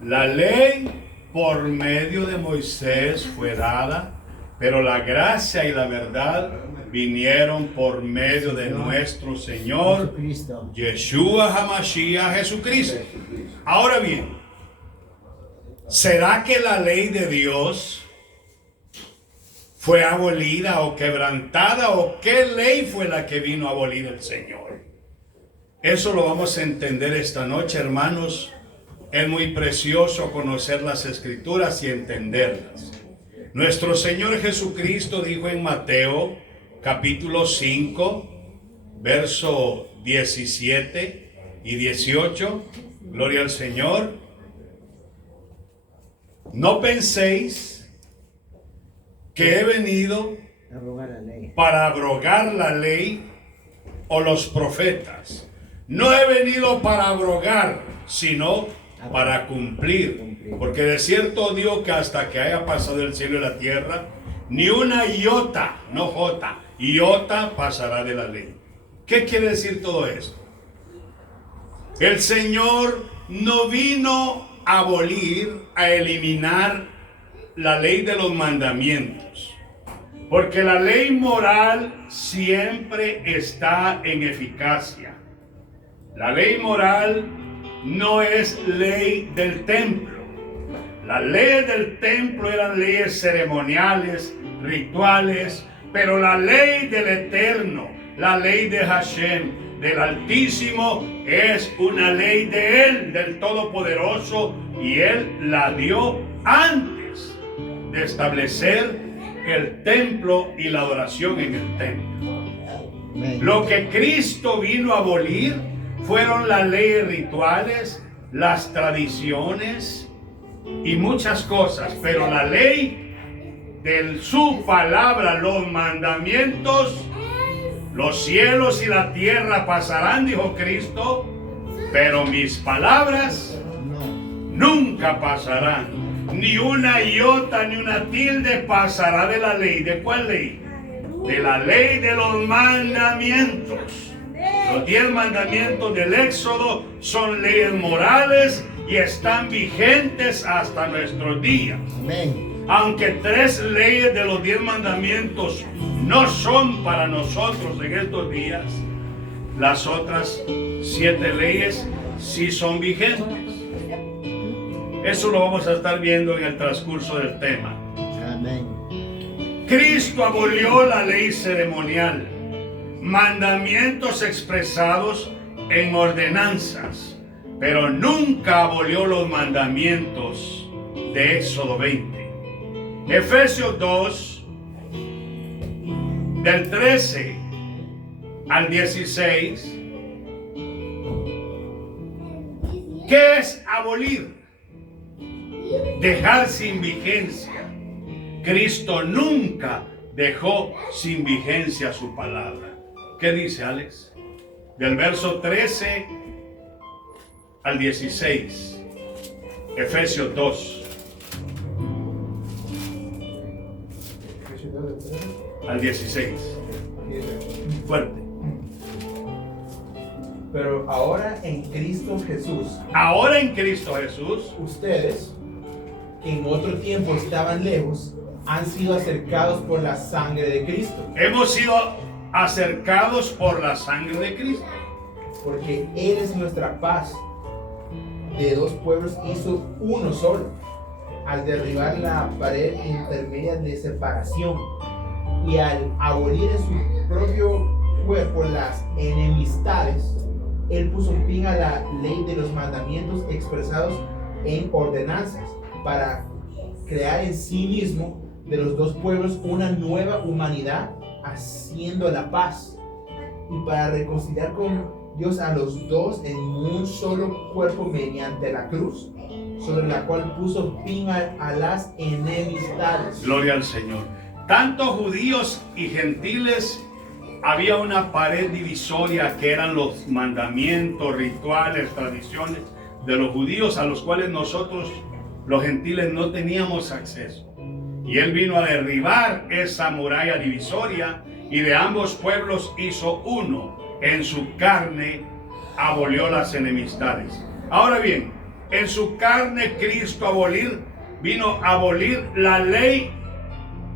La ley por medio de Moisés fue dada, pero la gracia y la verdad vinieron por medio de nuestro Señor Yeshua HaMashiach, Jesucristo. Ahora bien, ¿será que la ley de Dios fue abolida o quebrantada, o qué ley fue la que vino a abolir el Señor? Eso lo vamos a entender esta noche, hermanos. Es muy precioso conocer las Escrituras y entenderlas. Nuestro Señor Jesucristo dijo en Mateo capítulo 5, verso 17 y 18, gloria al Señor: no penséis que he venido para abrogar la ley o los profetas. No he venido para abrogar, sino para cumplir. Porque de cierto digo que hasta que haya pasado el cielo y la tierra, ni una iota, no jota, iota pasará de la ley. ¿Qué quiere decir todo esto? El Señor no vino a abolir, a eliminar la ley de los mandamientos, porque la ley moral siempre está en eficacia. La ley moral no es ley del templo. Las leyes del templo eran leyes ceremoniales, rituales, pero la ley del Eterno, la ley de Hashem, del Altísimo, es una ley de Él, del Todopoderoso, y Él la dio antes de establecer el templo y la adoración en el templo. Lo que Cristo vino a abolir fueron las leyes rituales, las tradiciones y muchas cosas, pero la ley de su palabra, los mandamientos, los cielos y la tierra pasarán, dijo Cristo, pero mis palabras nunca pasarán. Ni una iota ni una tilde pasará de la ley. ¿De cuál ley? De la ley de los mandamientos. Los 10 mandamientos del Éxodo son leyes morales y están vigentes hasta nuestros días. Amén. Aunque 3 leyes de los 10 mandamientos no son para nosotros en estos días, las otras 7 leyes sí son vigentes. Eso lo vamos a estar viendo en el transcurso del tema. Amén. Cristo abolió la ley ceremonial, mandamientos expresados en ordenanzas, pero nunca abolió los mandamientos de Éxodo 20. Efesios 2, del 13 al 16. ¿Qué es abolir? Dejar sin vigencia. Cristo nunca dejó sin vigencia su palabra. ¿Qué dice, Alex? Del verso 13 al 16. Efesios 2. Al 16. Fuerte. Pero ahora en Cristo Jesús, Ahora en Cristo Jesús, ustedes, que en otro tiempo estaban lejos, han sido acercados por la sangre de Cristo, hemos sido acercados por la sangre de Cristo. porque Él es nuestra paz. De 2 pueblos hizo uno solo, al derribar la pared intermedia de separación y al abolir en su propio cuerpo las enemistades. Él puso fin a la ley de los mandamientos expresados en ordenanzas, para crear en sí mismo de los 2 pueblos una nueva humanidad, haciendo la paz, y para reconciliar con Dios a los 2 en un solo cuerpo mediante la cruz, sobre la cual puso fin a las enemistades. Gloria al Señor. Tanto judíos y gentiles, había una pared divisoria que eran los mandamientos, rituales, tradiciones de los judíos, a los cuales nosotros, los gentiles, no teníamos acceso. Y Él vino a derribar esa muralla divisoria, y de ambos pueblos hizo uno. En su carne abolió las enemistades. Ahora bien, en su carne Cristo vino a abolir la ley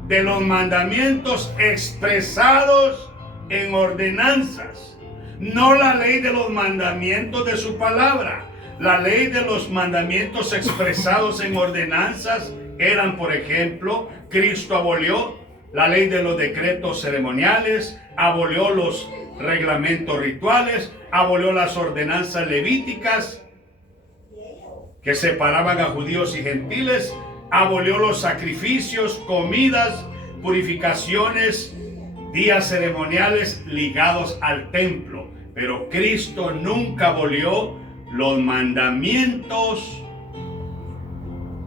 de los mandamientos expresados en ordenanzas, no la ley de los mandamientos de su palabra. La ley de los mandamientos expresados en ordenanzas eran, por ejemplo, Cristo abolió la ley de los decretos ceremoniales, abolió los reglamentos rituales, abolió las ordenanzas levíticas que separaban a judíos y gentiles, abolió los sacrificios, comidas, purificaciones, días ceremoniales ligados al templo. Pero Cristo nunca abolió los mandamientos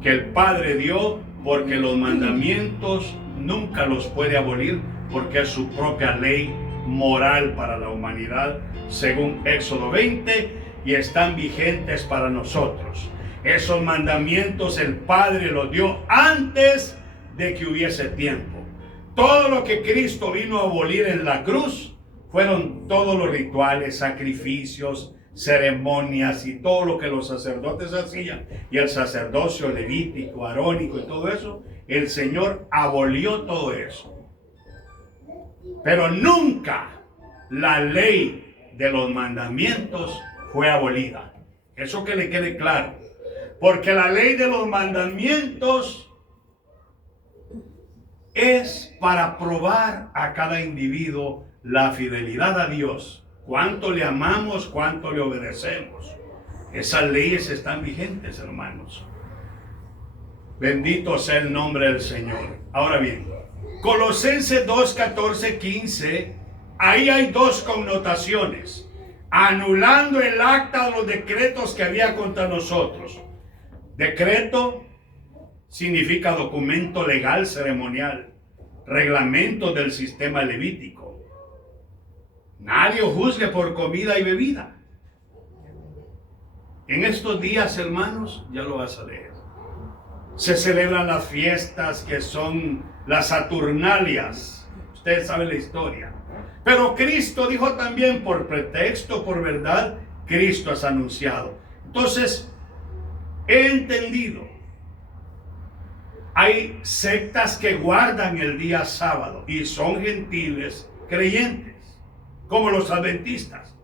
que el Padre dio, porque los mandamientos nunca los puede abolir, porque es su propia ley moral para la humanidad, según Éxodo 20, y están vigentes para nosotros. Esos mandamientos el Padre los dio antes de que hubiese tiempo. Todo lo que Cristo vino a abolir en la cruz fueron todos los rituales, sacrificios, ceremonias y todo lo que los sacerdotes hacían, y el sacerdocio levítico, arónico y todo eso. El Señor abolió todo eso, pero nunca la ley de los mandamientos fue abolida. Eso que le quede claro, porque la ley de los mandamientos es para probar a cada individuo la fidelidad a Dios. Cuánto le amamos, cuánto le obedecemos. Esas leyes están vigentes, hermanos. Bendito sea el nombre del Señor. Ahora bien, Colosenses 2, 14, 15, ahí hay dos connotaciones. Anulando el acta de los decretos que había contra nosotros. Decreto significa documento legal ceremonial, reglamento del sistema levítico. Nadie os juzgue por comida y bebida. En estos días, hermanos, ya lo vas a leer, se celebran las fiestas que son las Saturnalias. Ustedes saben la historia. Pero Cristo dijo también, por pretexto, por verdad, Cristo es anunciado. Entonces, he entendido, hay sectas que guardan el día sábado y son gentiles creyentes, como los adventistas.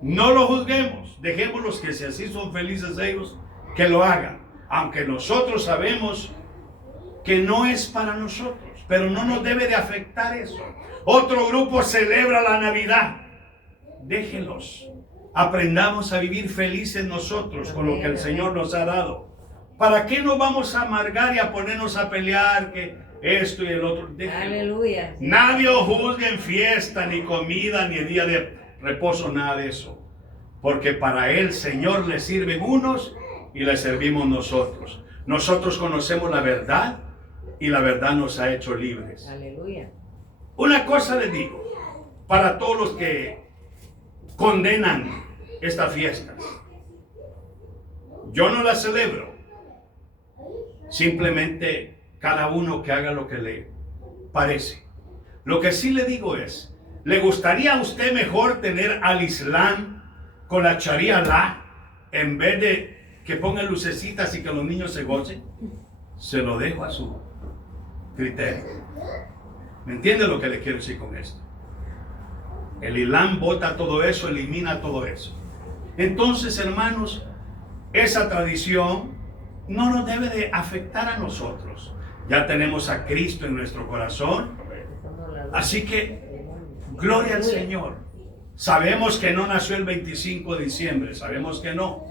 No lo juzguemos, dejémoslos que si así son felices ellos, que lo hagan. Aunque nosotros sabemos que no es para nosotros, pero no nos debe de afectar eso. Otro grupo celebra la Navidad. Déjenlos. Aprendamos a vivir felices nosotros con lo que el Señor nos ha dado. ¿Para qué nos vamos a amargar y a ponernos a pelear que esto y el otro? Déjenlo. Aleluya. Nadie os juzgue en fiesta, ni comida, ni día de reposo, nada de eso. Porque para Él, Señor, le sirven unos y le servimos nosotros. Nosotros conocemos la verdad y la verdad nos ha hecho libres. Aleluya. Una cosa les digo, para todos los que condenan estas fiestas, yo no las celebro. Simplemente cada uno que haga lo que le parece. Lo que sí le digo es, ¿le gustaría a usted mejor tener al Islam con la Sharia Allah en vez de que pongan lucecitas y que los niños se gocen? Se lo dejo a su criterio. ¿Me entiende lo que le quiero decir con esto? El Islam bota todo eso, elimina todo eso. Entonces, hermanos, esa tradición no nos debe de afectar a nosotros. Ya tenemos a Cristo en nuestro corazón. Así que, gloria al Señor. Sabemos que no nació el 25 de diciembre, sabemos que no.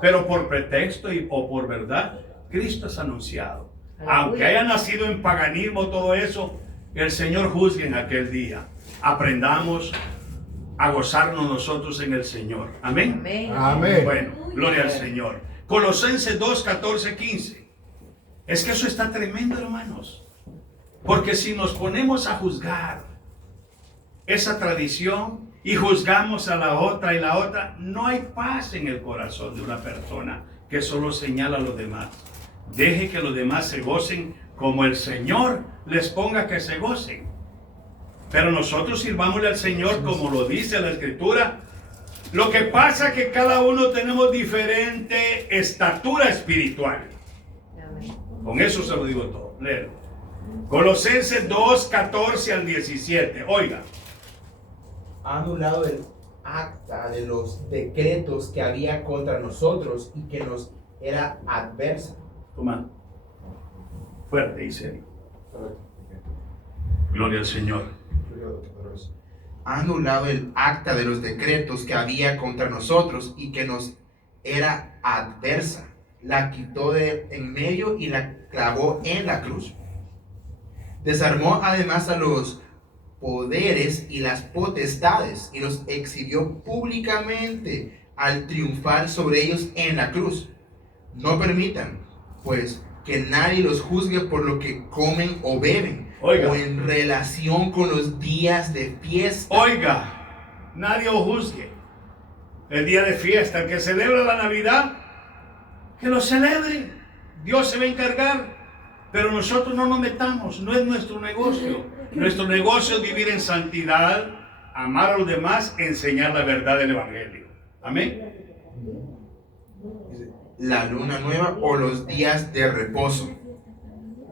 Pero por pretexto o por verdad, Cristo es anunciado. Aunque haya nacido en paganismo, todo eso, el Señor juzgue en aquel día. Aprendamos a gozarnos nosotros en el Señor. Amén. Amén. Amén. Bueno, gloria al Señor. Colosenses 2, 14, 15. Es que eso está tremendo, hermanos. Porque si nos ponemos a juzgar esa tradición y juzgamos a la otra y la otra, no hay paz en el corazón de una persona que solo señala a los demás. Deje que los demás se gocen como el Señor les ponga que se gocen. Pero nosotros sirvámosle al Señor como lo dice la Escritura, Lo que pasa es que cada uno tenemos diferente estatura espiritual. Con eso se lo digo todo. Léelo. Colosenses 2, 14 al 17. Oiga. Ha anulado el acta de los decretos que había contra nosotros y que nos era adversa. Toma. Fuerte y serio. Gloria al Señor. Ha anulado el acta de los decretos que había contra nosotros y que nos era adversa. La quitó de en medio y la clavó en la cruz. Desarmó además a los poderes y las potestades y los exhibió públicamente al triunfar sobre ellos en la cruz. No permitan, pues, que nadie los juzgue por lo que comen o beben, oiga, o en relación con los días de fiesta. Oiga, nadie os juzgue. El día de fiesta, el que celebra la Navidad, que lo celebre. Dios se va a encargar. Pero nosotros no nos metamos, no es nuestro negocio. Nuestro negocio es vivir en santidad, amar a los demás, enseñar la verdad del Evangelio. Amén. La luna nueva o los días de reposo.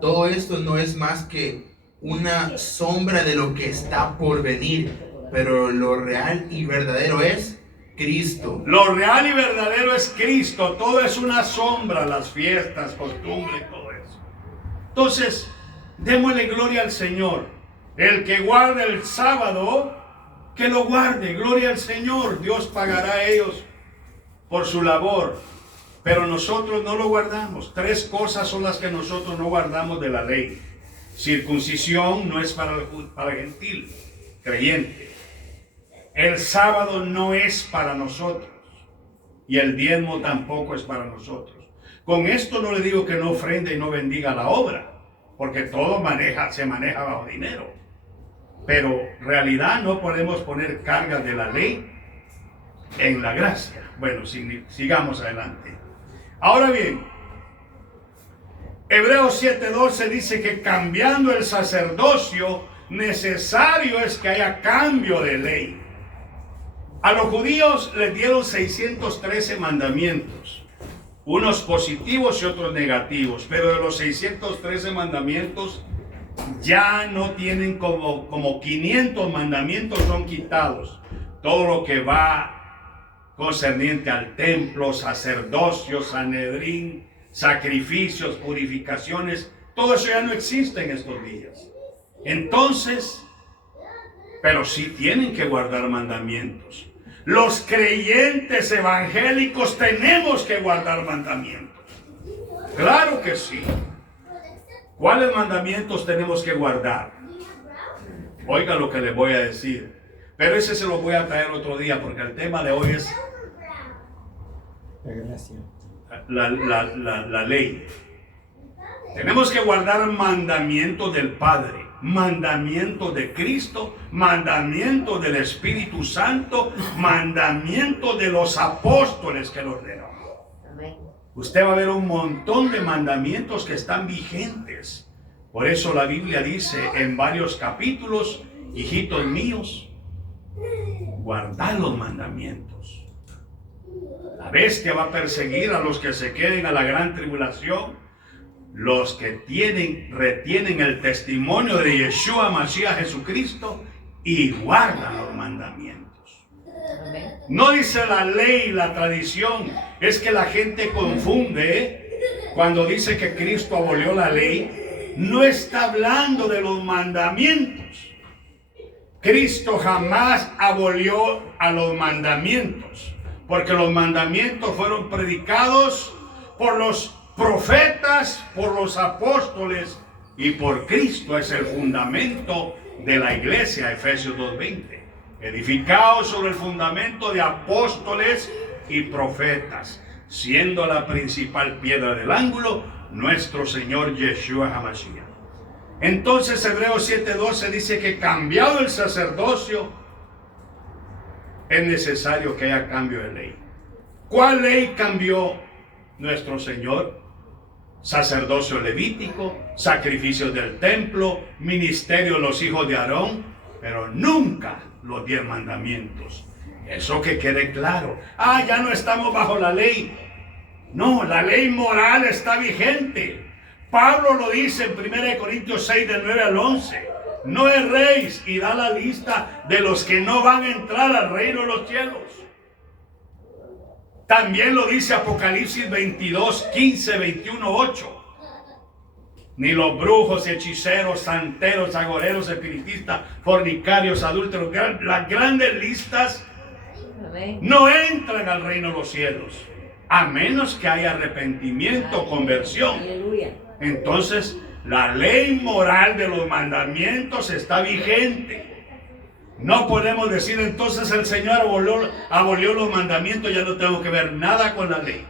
Todo esto no es más que una sombra de lo que está por venir, pero lo real y verdadero es Cristo. Lo real y verdadero es Cristo. Todo es una sombra, las fiestas, costumbres, todo eso. Entonces, démosle gloria al Señor. El que guarde el sábado, que lo guarde. Gloria al Señor. Dios pagará a ellos por su labor. Pero nosotros no lo guardamos. 3 cosas son las que nosotros no guardamos de la ley. Circuncisión no es para el gentil, creyente. El sábado no es para nosotros. Y el diezmo tampoco es para nosotros. Con esto no le digo que no ofrende y no bendiga la obra, porque todo se maneja bajo dinero. Pero en realidad no podemos poner cargas de la ley en la gracia. Bueno, sigamos adelante. Ahora bien, Hebreos 7:12 dice que cambiando el sacerdocio, necesario es que haya cambio de ley. A los judíos les dieron 613 mandamientos, unos positivos y otros negativos, pero de los 613 mandamientos ya no tienen como 500 mandamientos son quitados. Todo lo que va concerniente al templo, sacerdocio, sanedrín, sacrificios, purificaciones, todo eso ya no existe en estos días. Entonces, pero sí tienen que guardar mandamientos. Los creyentes evangélicos tenemos que guardar mandamientos. Claro que sí. ¿Cuáles mandamientos tenemos que guardar? Oiga lo que les voy a decir. Pero ese se lo voy a traer otro día, porque el tema de hoy es la ley. Tenemos que guardar mandamientos del Padre, mandamientos de Cristo, mandamientos del Espíritu Santo, mandamientos de los apóstoles que los dieron. Usted va a ver un montón de mandamientos que están vigentes. Por eso la Biblia dice en varios capítulos, hijitos míos, guardad los mandamientos. La bestia va a perseguir a los que se queden a la gran tribulación, los que retienen el testimonio de Yeshua Mashiach Jesucristo y guardan los mandamientos. No dice la ley, la tradición, es que la gente confunde cuando dice que Cristo abolió la ley. No está hablando de los mandamientos. Cristo jamás abolió a los mandamientos, porque los mandamientos fueron predicados por los profetas, por los apóstoles y por Cristo. Es el fundamento de la iglesia, Efesios 2:20. Edificados sobre el fundamento de apóstoles y profetas, siendo la principal piedra del ángulo nuestro Señor Yeshua HaMashiach. Entonces Hebreos 7:12 dice que cambiado el sacerdocio, es necesario que haya cambio de ley. ¿Cuál ley cambió nuestro Señor? Sacerdocio levítico, sacrificios del templo, ministerio de los hijos de Aarón, pero nunca los 10 mandamientos. Eso que quede claro. Ah, ya no estamos bajo la ley. No, la ley moral está vigente. Pablo lo dice en 1 Corintios 6, del 9 al 11. No erréis, y da la lista de los que no van a entrar al reino de los cielos. También lo dice Apocalipsis 22, 15, 21, 8. Ni los brujos, hechiceros, santeros, agoreros, espiritistas, fornicarios, adúlteros, las grandes listas no entran al reino de los cielos, a menos que haya arrepentimiento, conversión. Entonces, la ley moral de los mandamientos está vigente. No podemos decir entonces el Señor abolió los mandamientos, ya no tengo que ver nada con la ley.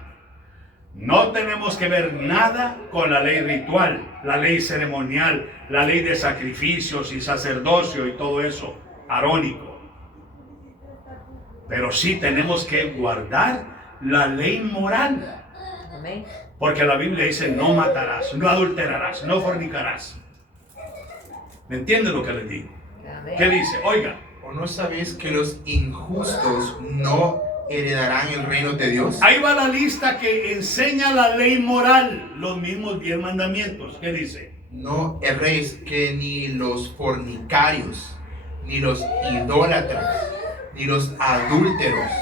No tenemos que ver nada con la ley ritual, la ley ceremonial, la ley de sacrificios y sacerdocio y todo eso arónico. Pero sí tenemos que guardar la ley moral. Porque la Biblia dice: no matarás, no adulterarás, no fornicarás. ¿Me entienden lo que les digo? ¿Qué dice? Oiga. ¿O no sabéis que los injustos no heredarán el reino de Dios? Ahí va la lista que enseña la ley moral, los mismos 10 mandamientos. ¿Qué dice? No erréis, que ni los fornicarios, ni los idólatras, ni los adúlteros,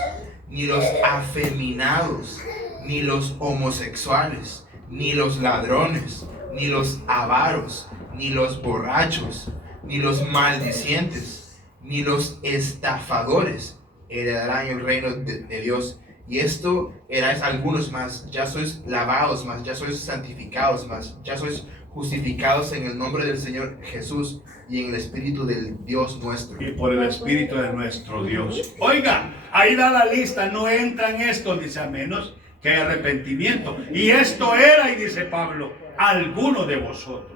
ni los afeminados, ni los homosexuales, ni los ladrones, ni los avaros, ni los borrachos, ni los maldicientes, ni los estafadores heredarán el reino de Dios. Y esto erais algunos más, ya sois lavados más, ya sois santificados más, ya sois justificados en el nombre del Señor Jesús y en el Espíritu del Dios nuestro. Y por el Espíritu de nuestro Dios. Oiga, ahí da la lista, no entran estos, dice, a menos que haya arrepentimiento. Y esto era, y dice Pablo, algunos de vosotros.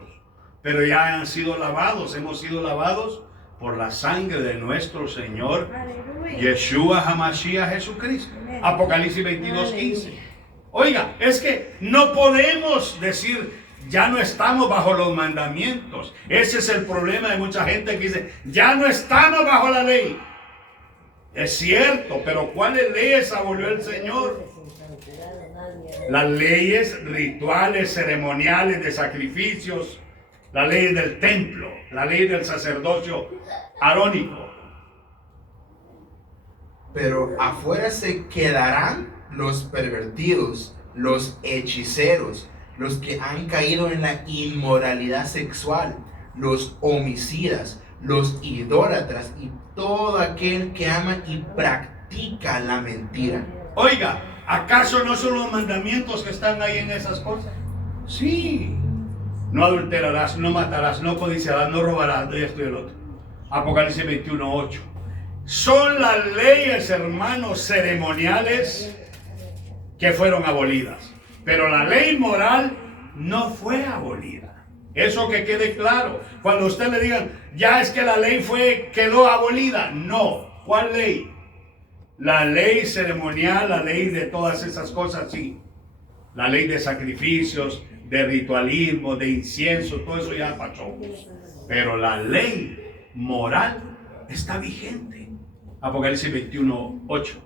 Pero ya han sido lavados, hemos sido lavados por la sangre de nuestro Señor Yeshua HaMashiach Jesucristo. Apocalipsis 22, 15. Oiga, es que no podemos decir ya no estamos bajo los mandamientos. Ese es el problema de mucha gente que dice ya no estamos bajo la ley. Es cierto, pero ¿cuáles leyes abolió el Señor? Las leyes rituales, ceremoniales, de sacrificios, la ley del templo, la ley del sacerdocio arónico. Pero afuera se quedarán los pervertidos, los hechiceros, los que han caído en la inmoralidad sexual, los homicidas, los idólatras y todo aquel que ama y practica la mentira. Oiga, ¿acaso no son los mandamientos que están ahí en esas cosas? Sí. No adulterarás, no matarás, no codiciarás, no robarás, de esto y el otro. Apocalipsis 21, 8. Son las leyes, hermanos, ceremoniales que fueron abolidas. Pero la ley moral no fue abolida. Eso que quede claro. Cuando usted le digan, ya es que la ley quedó abolida. No. ¿Cuál ley? La ley ceremonial, la ley de todas esas cosas, sí. La ley de sacrificios, de ritualismo, de incienso, todo eso ya pasó. Pero la ley moral está vigente. Apocalipsis 21, 8.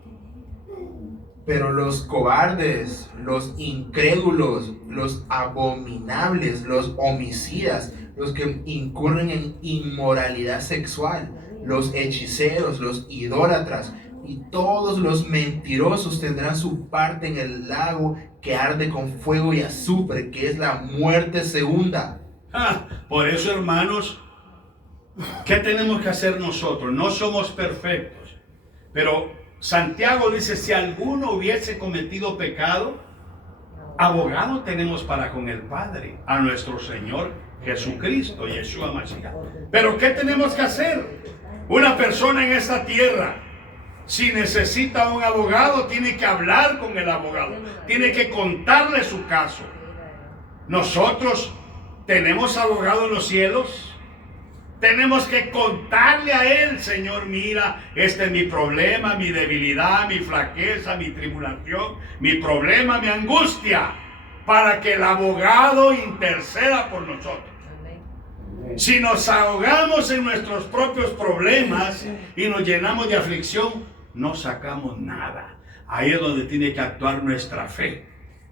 Pero los cobardes, los incrédulos, los abominables, los homicidas, los que incurren en inmoralidad sexual, los hechiceros, los idólatras y todos los mentirosos tendrán su parte en el lago que arde con fuego y azufre, que es la muerte segunda. Por eso, hermanos, ¿qué tenemos que hacer nosotros? No somos perfectos, pero Santiago dice, si alguno hubiese cometido pecado, abogado tenemos para con el Padre, a nuestro Señor Jesucristo, Yeshua Mashiach. Pero ¿qué tenemos que hacer? Una persona en esta tierra, si necesita un abogado, tiene que hablar con el abogado, tiene que contarle su caso. Nosotros tenemos abogado en los cielos. Tenemos que contarle a él, Señor, mira, este es mi problema, mi debilidad, mi flaqueza, mi tribulación, mi problema, mi angustia, para que el abogado interceda por nosotros. Si nos ahogamos en nuestros propios problemas y nos llenamos de aflicción, no sacamos nada. Ahí es donde tiene que actuar nuestra fe.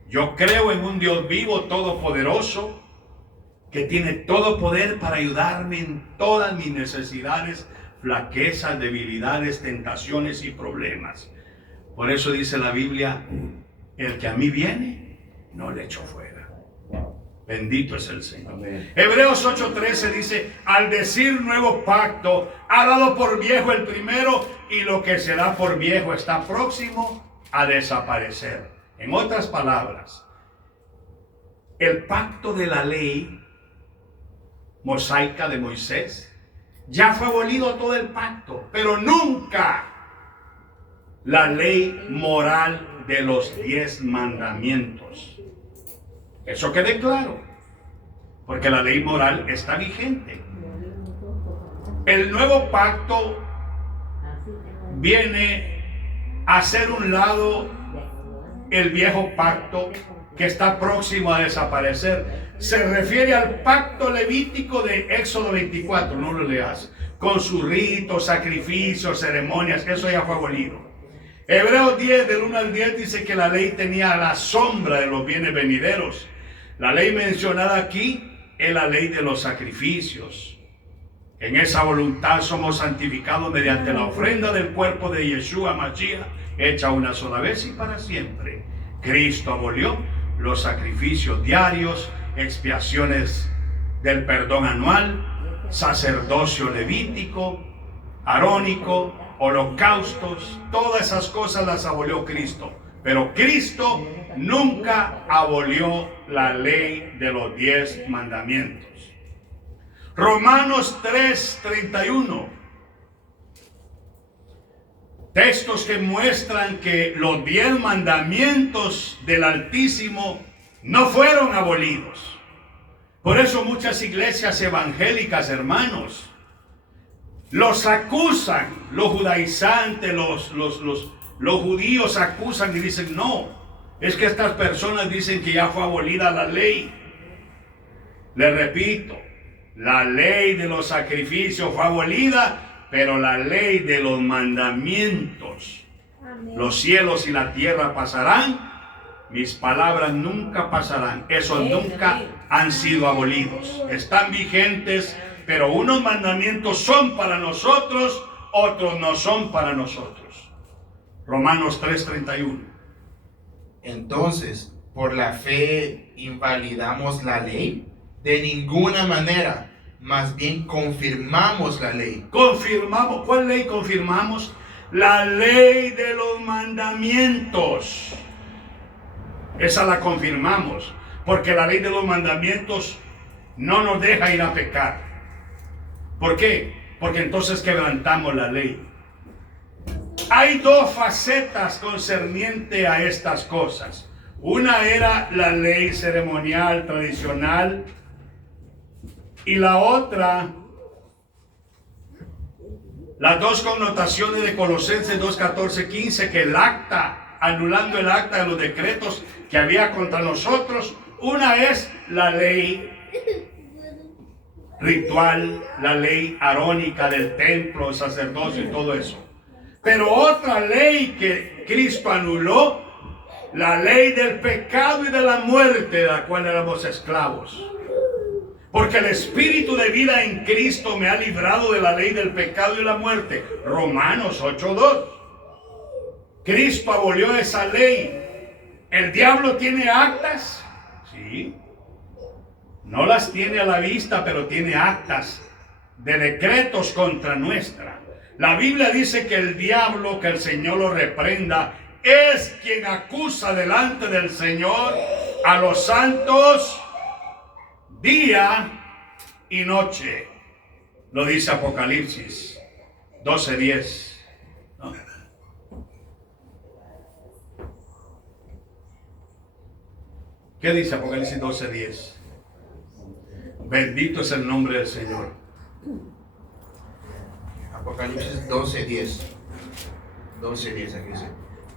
Yo creo en un Dios vivo, todopoderoso, que tiene todo poder para ayudarme en todas mis necesidades, flaquezas, debilidades, tentaciones y problemas. Por eso dice la Biblia, el que a mí viene, no le echo fuera. Bendito es el Señor. Amén. Hebreos 8:13 dice, al decir nuevo pacto, ha dado por viejo el primero, y lo que se da por viejo está próximo a desaparecer. En otras palabras, el pacto de la ley mosaica de Moisés, ya fue abolido todo el pacto, pero nunca la ley moral de los 10 mandamientos. Eso quede claro, porque la ley moral está vigente. El nuevo pacto viene a hacer un lado el viejo pacto que está próximo a desaparecer. Se refiere al pacto levítico de Éxodo 24, no lo leas, con sus ritos, sacrificios, ceremonias, eso ya fue abolido. Hebreos 10, del 1 al 10, dice que la ley tenía la sombra de los bienes venideros. La ley mencionada aquí es la ley de los sacrificios. En esa voluntad somos santificados mediante la ofrenda del cuerpo de Yeshua Mashiach, hecha una sola vez y para siempre. Cristo abolió los sacrificios diarios, expiaciones del perdón anual, sacerdocio levítico, arónico, holocaustos, todas esas cosas las abolió Cristo. Pero Cristo nunca abolió la ley de los 10 mandamientos. Romanos 3:31. Textos que muestran que los 10 mandamientos del Altísimo no fueron abolidos. Por eso muchas iglesias evangélicas, hermanos, los acusan, los judaizantes, los judíos acusan y dicen, no, es que estas personas dicen que ya fue abolida la ley. Les repito, la ley de los sacrificios fue abolida, pero la ley de los mandamientos, amén. Los cielos y la tierra pasarán, mis palabras nunca pasarán. Esos nunca han sido abolidos. Están vigentes, pero unos mandamientos son para nosotros, otros no son para nosotros. Romanos 3:31. Entonces, ¿por la fe invalidamos la ley? De ninguna manera. Más bien confirmamos la ley. Confirmamos. ¿Cuál ley confirmamos? La ley de los mandamientos. Esa la confirmamos. Porque la ley de los mandamientos no nos deja ir a pecar. ¿Por qué? Porque entonces quebrantamos la ley. Hay dos facetas concernientes a estas cosas. Una era la ley ceremonial tradicional, y la otra, las dos connotaciones de Colosenses 2:14-15, que el acta, anulando el acta de los decretos que había contra nosotros. Una es la ley ritual, la ley arónica del templo, el sacerdocio y todo eso. Pero otra ley que Cristo anuló, la ley del pecado y de la muerte, de la cual éramos esclavos. Porque el espíritu de vida en Cristo me ha librado de la ley del pecado y la muerte. Romanos 8:2. Cristo abolió esa ley. ¿El diablo tiene actas? Sí. No las tiene a la vista, pero tiene actas de decretos contra nuestra. La Biblia dice que el diablo, que el Señor lo reprenda, es quien acusa delante del Señor a los santos día y noche. Lo dice Apocalipsis 12:10. ¿No? ¿Qué dice Apocalipsis 12:10? Bendito es el nombre del Señor. Apocalipsis 12:10. 12:10, aquí dice.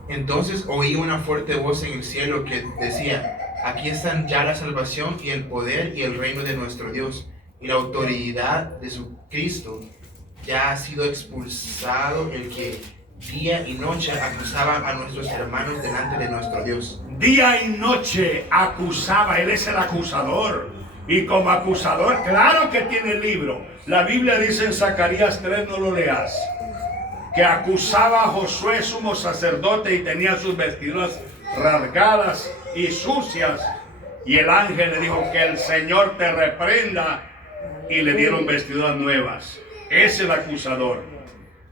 Entonces oí una fuerte voz en el cielo que decía: aquí están ya la salvación y el poder y el reino de nuestro Dios y la autoridad de su Cristo. Ya ha sido expulsado el que día y noche acusaba a nuestros hermanos delante de nuestro Dios. Día y noche acusaba, él es el acusador. Y como acusador, claro que tiene el libro. La Biblia dice en Zacarías 3, no lo leas, que acusaba a Josué, sumo sacerdote, y tenía sus vestiduras rasgadas y sucias. Y el ángel le dijo que el Señor te reprenda, y le dieron vestiduras nuevas. Es el acusador.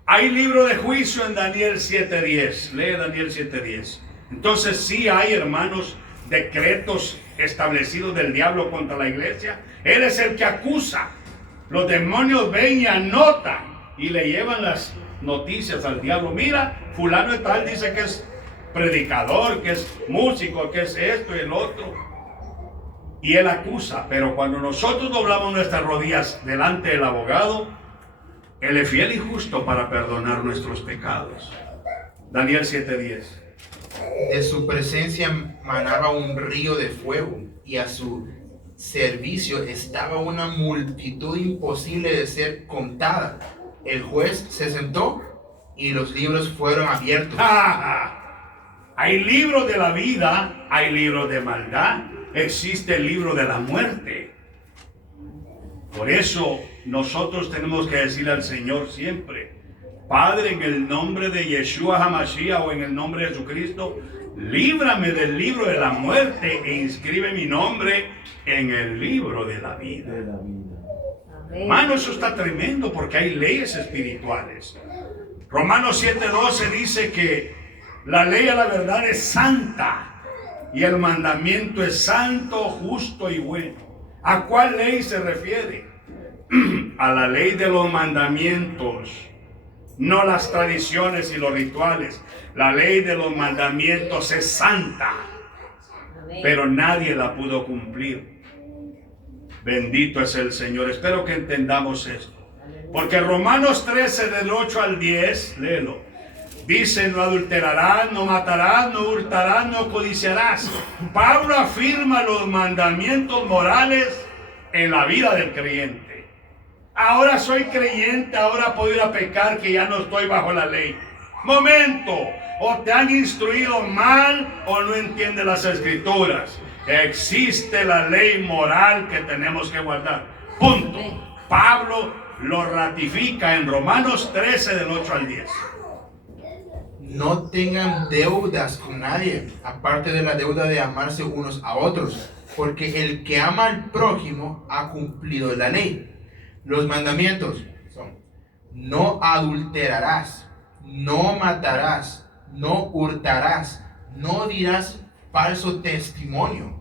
Hay libro de juicio en Daniel 7:10. Lee Daniel 7:10. Entonces sí hay, hermanos, decretos establecidos del diablo contra la iglesia. Él es el que acusa. Los demonios ven y anotan y le llevan las noticias al diablo. Mira, fulano de tal dice que es predicador, que es músico, que es esto y el otro. Y él acusa. Pero cuando nosotros doblamos nuestras rodillas delante del abogado, él es fiel y justo para perdonar nuestros pecados. Daniel 7:10. De su presencia manaba un río de fuego, y a su servicio estaba una multitud imposible de ser contada. El juez se sentó y los libros fueron abiertos. Hay libros de la vida, hay libros de maldad, existe el libro de la muerte. Por eso nosotros tenemos que decirle al Señor siempre: Padre, en el nombre de Yeshua HaMashiach, o en el nombre de Jesucristo, líbrame del libro de la muerte e inscribe mi nombre en el libro de la vida. Hermano, eso está tremendo, porque hay leyes espirituales. Romanos 7:12 dice que la ley a la verdad es santa y el mandamiento es santo, justo y bueno. ¿A cuál ley se refiere? A la ley de los mandamientos, no las tradiciones y los rituales. La ley de los mandamientos es santa, pero nadie la pudo cumplir. Bendito es el Señor. Espero que entendamos esto, porque Romanos 13 del 8 al 10, léelo, dice: no adulterarás, no matarás, no hurtarás, no codiciarás. Pablo afirma los mandamientos morales en la vida del creyente. Ahora soy creyente, ahora puedo ir a pecar, que ya no estoy bajo la ley. Momento, o te han instruido mal o no entiendes las escrituras. Existe la ley moral que tenemos que guardar. Punto. Pablo lo ratifica en Romanos 13 del 8 al 10. No tengan deudas con nadie, aparte de la deuda de amarse unos a otros, porque el que ama al prójimo ha cumplido la ley. Los mandamientos son: no adulterarás, no matarás, no hurtarás, no dirás falso testimonio,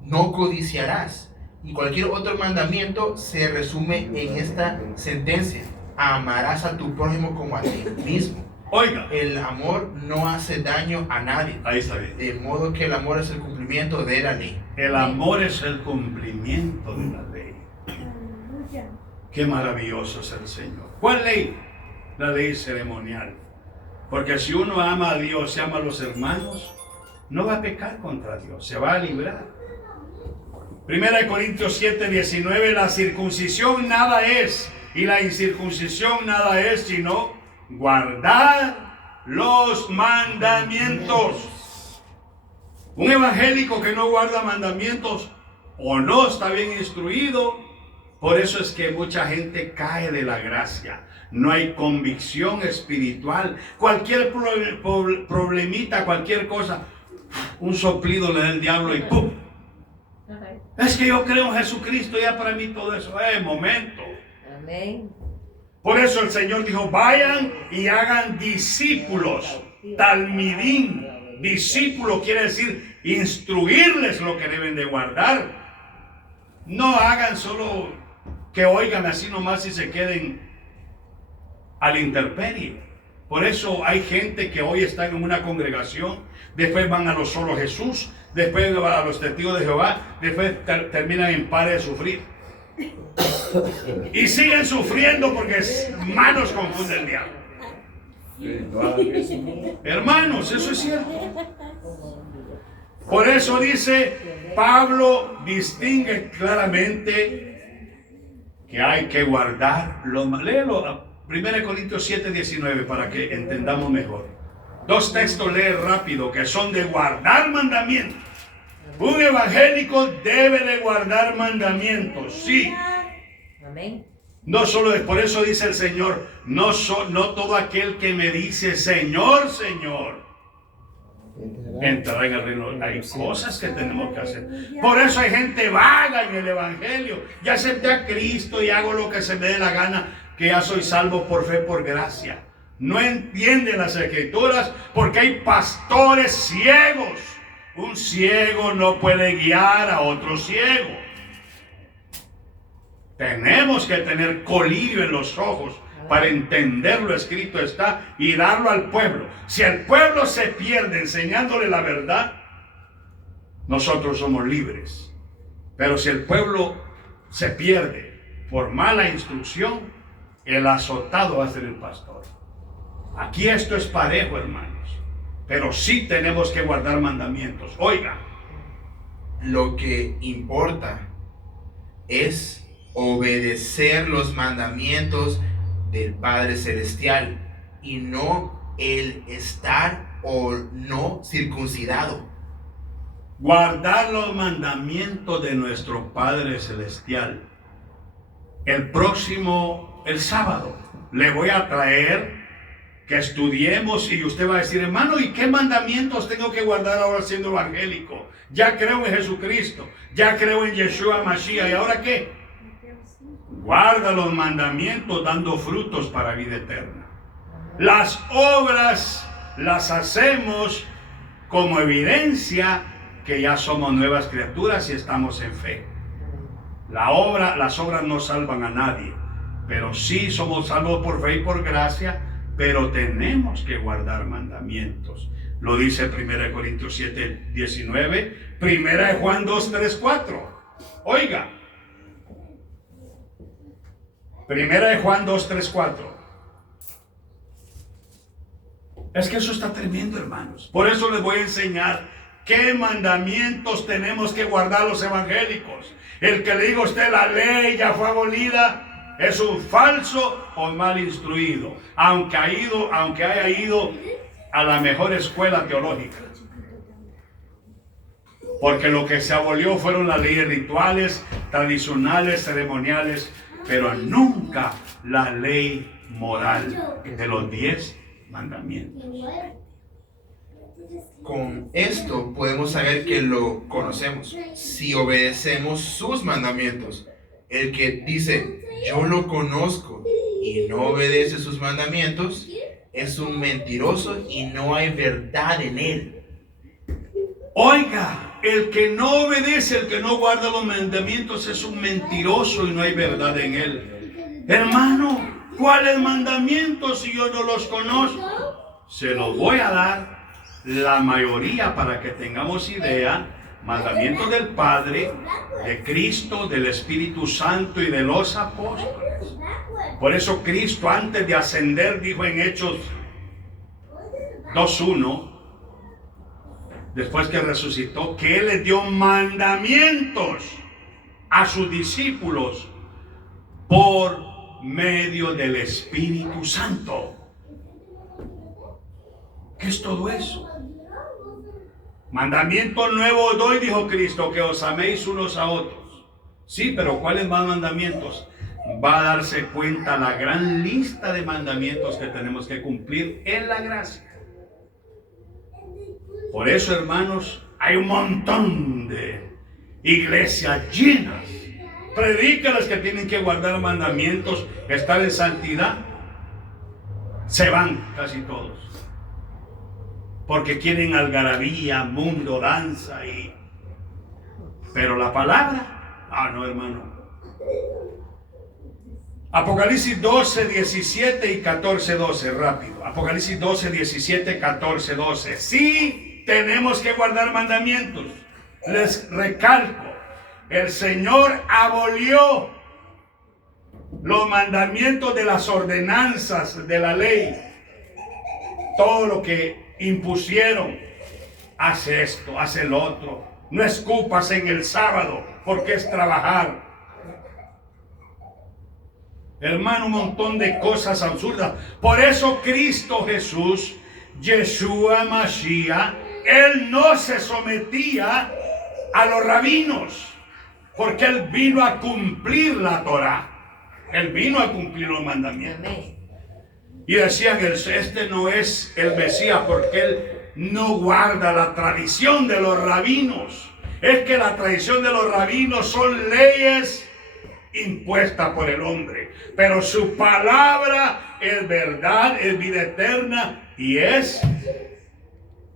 no codiciarás. Y cualquier otro mandamiento se resume en esta sentencia: amarás a tu prójimo como a ti mismo. Oiga, el amor no hace daño a nadie. Ahí está bien. De modo que el amor es el cumplimiento de la ley. El amor es el cumplimiento de la ley. Qué maravilloso es el Señor. ¿Cuál ley? La ley ceremonial. Porque si uno ama a Dios y ama a los hermanos, no va a pecar contra Dios, se va a librar. 1 Corintios 7:19, la circuncisión nada es y la incircuncisión nada es, sino guardar los mandamientos. Un evangélico que no guarda mandamientos o no está bien instruido. Por eso es que mucha gente cae de la gracia. No hay convicción espiritual. Cualquier problemita, cualquier cosa, un soplido le da el diablo y ¡pum! Es que yo creo en Jesucristo, ya para mí todo eso. Momento. Amén. Por eso el Señor dijo: vayan y hagan discípulos. Talmidín. Discípulo quiere decir instruirles lo que deben de guardar. No hagan solo que oigan así nomás y se queden a la intemperie. Por eso hay gente que hoy está en una congregación, después van a los solo Jesús, después van a los testigos de Jehová, después terminan en pare de sufrir. Y siguen sufriendo porque manos confunden el diablo. Hermanos, eso es cierto. Por eso dice Pablo, distingue claramente que hay que guardar los... Léelo, 1 Corintios 7, 19, para que entendamos mejor. Dos textos leer rápido que son de guardar mandamientos. Un evangélico debe de guardar mandamientos, sí. Amén. No solo es, por eso dice el Señor, no todo aquel que me dice Señor, Señor, entrará en el reino. Hay cosas que tenemos que hacer. Por eso hay gente vaga en el evangelio. Ya acepté a Cristo y hago lo que se me dé la gana, que ya soy salvo por fe, por gracia. No entienden las escrituras porque hay pastores ciegos. Un ciego no puede guiar a otro ciego. Tenemos que tener colirio en los ojos para entender lo escrito está y darlo al pueblo. Si el pueblo se pierde enseñándole la verdad, nosotros somos libres. Pero si el pueblo se pierde por mala instrucción, el azotado va a ser el pastor. Aquí esto es parejo, hermanos, pero sí tenemos que guardar mandamientos. Oiga, lo que importa es obedecer los mandamientos del Padre Celestial y no el estar o no circuncidado. Guardar los mandamientos de nuestro Padre Celestial. El sábado, le voy a traer que estudiemos y usted va a decir, hermano, ¿y qué mandamientos tengo que guardar ahora siendo evangélico? Ya creo en Jesucristo, ya creo en Yeshua Mashiach, ¿y ahora qué? Guarda los mandamientos dando frutos para vida eterna. Las obras las hacemos como evidencia que ya somos nuevas criaturas y estamos en fe. Las obras no salvan a nadie, pero sí somos salvos por fe y por gracia, pero tenemos que guardar mandamientos. Lo dice 1 Corintios 7, 19, 1 Juan 2, 3, 4. Oiga, 1 Juan 2, 3, 4. Es que eso está tremendo, hermanos. Por eso les voy a enseñar qué mandamientos tenemos que guardar los evangélicos. El que le diga a usted la ley ya fue abolida es un falso o mal instruido, aunque haya ido a la mejor escuela teológica. Porque lo que se abolió fueron las leyes rituales, tradicionales, ceremoniales, pero nunca la ley moral de los 10 mandamientos. Con esto podemos saber que lo conocemos si obedecemos sus mandamientos. El que dice, yo lo conozco y no obedece sus mandamientos, es un mentiroso y no hay verdad en él. Oiga, el que no obedece, el que no guarda los mandamientos es un mentiroso y no hay verdad en él. Hermano, ¿cuáles mandamientos si yo no los conozco? Se los voy a dar la mayoría para que tengamos idea. Mandamientos del Padre, de Cristo, del Espíritu Santo y de los apóstoles. Por eso Cristo antes de ascender dijo en Hechos 2:1, después que resucitó, que Él les dio mandamientos a sus discípulos por medio del Espíritu Santo. ¿Qué es todo eso? Mandamiento nuevo doy, dijo Cristo, que os améis unos a otros. Sí, pero ¿cuáles más mandamientos? Va a darse cuenta la gran lista de mandamientos que tenemos que cumplir en la gracia. Por eso, hermanos, hay un montón de iglesias llenas. Predícalas que tienen que guardar mandamientos, estar en santidad. Se van casi todos. Porque quieren algarabía, mundo, danza pero la palabra, no, hermano. Apocalipsis 12, 17 y 14, 12, rápido. Apocalipsis 12, 17, 14, 12. Sí, tenemos que guardar mandamientos. Les recalco, el Señor abolió los mandamientos de las ordenanzas de la ley. Todo lo que impusieron, hace esto, hace el otro, no escupas en el sábado porque es trabajar. Hermano, un montón de cosas absurdas. Por eso Cristo Jesús, Yeshua Mashiach, Él no se sometía a los rabinos, porque Él vino a cumplir la Torah. Él vino a cumplir los mandamientos. Y decían, este no es el Mesías porque Él no guarda la tradición de los rabinos. Es que la tradición de los rabinos son leyes impuestas por el hombre. Pero su palabra es verdad, es vida eterna y es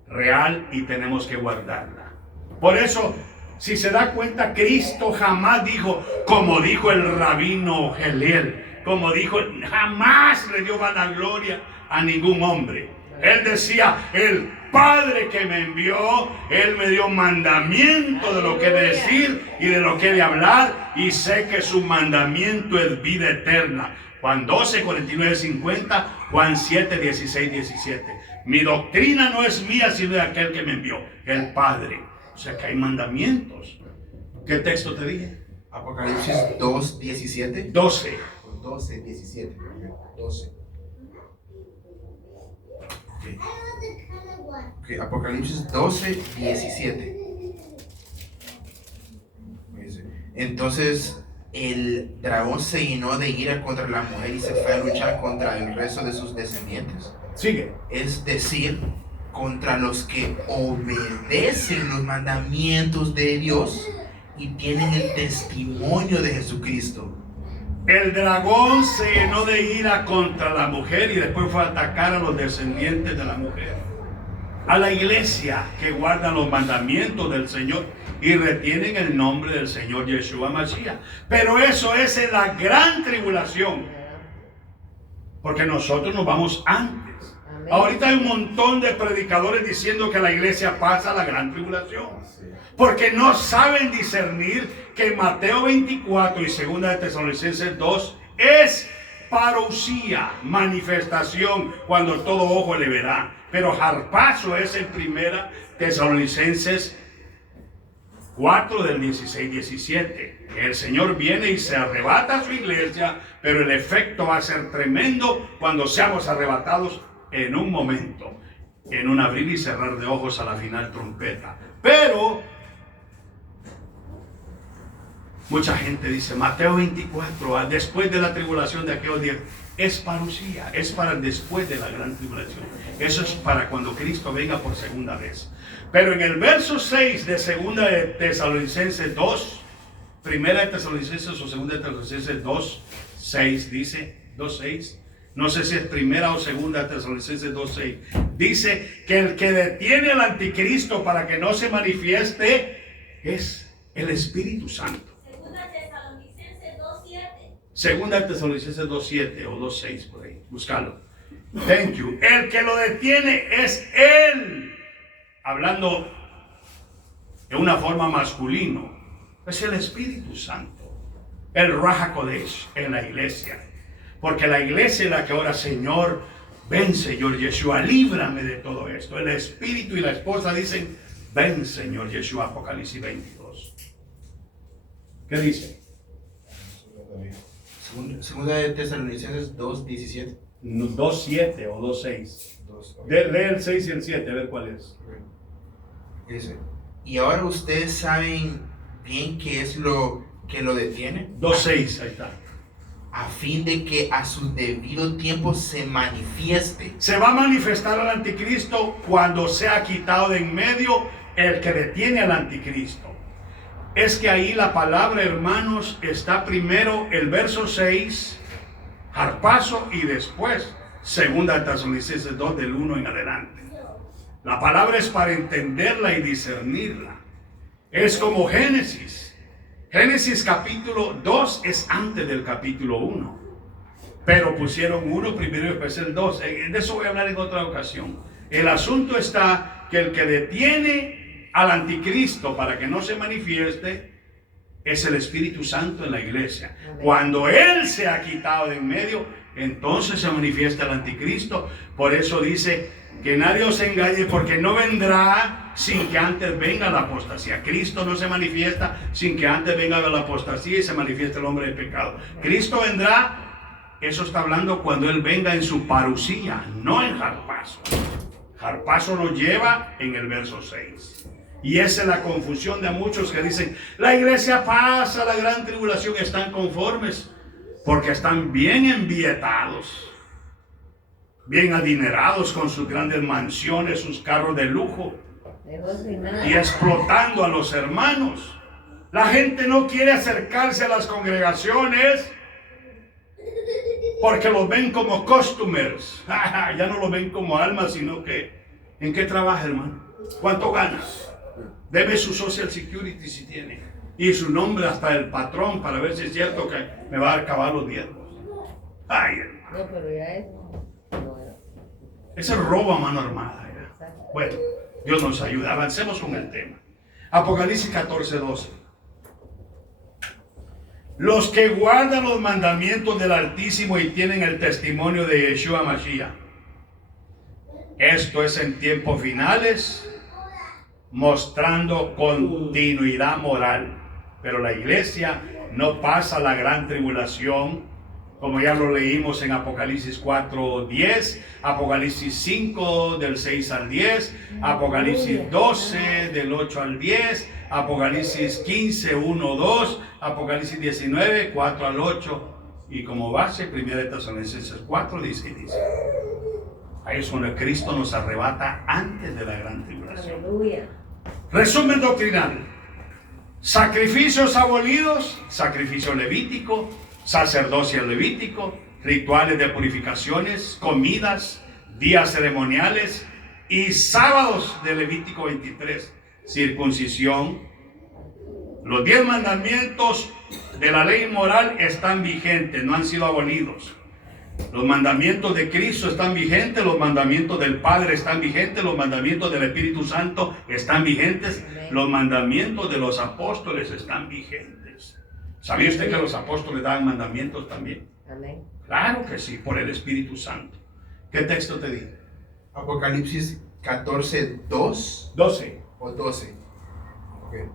real y tenemos que guardarla. Por eso, si se da cuenta, Cristo jamás dijo, como dijo el rabino Hillel, como dijo, jamás le dio vanagloria a ningún hombre. Él decía, el Padre que me envió, Él me dio mandamiento de lo que he de decir y de lo que he de hablar, y sé que su mandamiento es vida eterna. Juan 12, 49, 50, Juan 7, 16, 17. Mi doctrina no es mía, sino de aquel que me envió, el Padre. O sea que hay mandamientos. ¿Qué texto te dije? Apocalipsis 2, 17. 12. 12, 17. 12. Okay, Apocalipsis 12, 17. Entonces el dragón se llenó de ira contra la mujer y se fue a luchar contra el resto de sus descendientes. Sigue. Es decir, contra los que obedecen los mandamientos de Dios y tienen el testimonio de Jesucristo. El dragón se llenó de ira contra la mujer y después fue a atacar a los descendientes de la mujer. A la iglesia que guarda los mandamientos del Señor y retienen el nombre del Señor Yeshua Mashiach. Pero eso es en la gran tribulación. Porque nosotros nos vamos antes. Amén. Ahorita hay un montón de predicadores diciendo que la iglesia pasa la gran tribulación. Porque no saben discernir que Mateo 24 y 2 de Tesalonicenses 2 es parousia, manifestación, cuando todo ojo le verá. Pero harpazo es en 1 Tesalonicenses 4 del 16-17. El Señor viene y se arrebata a su iglesia, pero el efecto va a ser tremendo cuando seamos arrebatados en un momento, en un abrir y cerrar de ojos a la final trompeta. Pero mucha gente dice, Mateo 24, después de la tribulación de aquellos días, es parousia, es para después de la gran tribulación. Eso es para cuando Cristo venga por segunda vez. Pero en el verso 6 de 2 de Tesalonicenses 2, 1 de Tesalonicenses o 2 de Tesalonicenses 2, 6, dice, 2, 6, no sé si es 1 o 2 de Tesalonicenses 2, 6, dice que el que detiene al anticristo para que no se manifieste es el Espíritu Santo. 2 de Tesalonicenses 2.7 o 2.6 por ahí, búscalo. Thank you. El que lo detiene es Él. Hablando de una forma masculino, es el Espíritu Santo. El Raja Kodesh en la iglesia. Porque la iglesia es la que ora, Señor, ven Señor Yeshua, líbrame de todo esto. El Espíritu y la esposa dicen, ven Señor Yeshua, Apocalipsis 22. ¿Qué dice? Segunda de Tesalonicenses 2:17. 2:7 o 2:6. Lee el 6 y el 7, a ver cuál es. Dice, y ahora ustedes saben bien qué es lo que lo detiene. 2:6, ahí está. A fin de que a su debido tiempo se manifieste. Se va a manifestar al anticristo cuando sea quitado de en medio el que detiene al anticristo. Es que ahí la palabra, hermanos, está primero el verso 6, harpazo, y después 2 de Tesalonicenses 2 del 1 en adelante. La palabra es para entenderla y discernirla. Es como Génesis. Génesis capítulo 2 es antes del capítulo 1. Pero pusieron uno primero y después el 2. De eso voy a hablar en otra ocasión. El asunto está que el que detiene al anticristo para que no se manifieste es el Espíritu Santo en la iglesia. Cuando Él se ha quitado de en medio, entonces se manifiesta el anticristo. Por eso dice que nadie os engañe, porque no vendrá sin que antes venga la apostasía. Cristo no se manifiesta sin que antes venga la apostasía y se manifieste el hombre del pecado. Cristo vendrá eso está hablando cuando Él venga en su parusía, no en harpazo. Harpazo lo lleva en el verso 6. Y esa es la confusión de muchos que dicen, la iglesia pasa la gran tribulación, están conformes, porque están bien envietados, bien adinerados con sus grandes mansiones, sus carros de lujo, y explotando a los hermanos. La gente no quiere acercarse a las congregaciones porque los ven como customers. Ya no los ven como almas, sino que ¿en qué trabaja, hermano? ¿Cuánto gana? Debe su Social Security si tiene, y su nombre hasta el patrón para ver si es cierto que me va a acabar los diezmos. Ay, hermano. No, pero ya es. Ese robo a mano armada. Bueno, Dios nos ayuda. Avancemos con el tema. Apocalipsis 14:12. Los que guardan los mandamientos del Altísimo y tienen el testimonio de Yeshua Mashiach. Esto es en tiempos finales, mostrando continuidad moral. Pero la iglesia no pasa la gran tribulación, como ya lo leímos en Apocalipsis 4:10, Apocalipsis 5 del 6 al 10, Apocalipsis 12 del 8 al 10, Apocalipsis 15, 1, 2, Apocalipsis 19, 4 al 8, y como base, 1 Tesalonicenses 4, 10 y 10. Ahí es cuando Cristo nos arrebata antes de la gran tribulación. Aleluya. Resumen doctrinal: sacrificios abolidos, sacrificio levítico, sacerdocio levítico, rituales de purificaciones, comidas, días ceremoniales y sábados de Levítico 23, circuncisión. Los 10 mandamientos de la ley moral están vigentes, no han sido abolidos. Los mandamientos de Cristo están vigentes, los mandamientos del Padre están vigentes, los mandamientos del Espíritu Santo están vigentes, los mandamientos de los apóstoles están vigentes. ¿Sabía usted que los apóstoles daban mandamientos también? Amén. Claro que sí, por el Espíritu Santo. ¿Qué texto te di? Apocalipsis 14:2 12. o 12. Okay.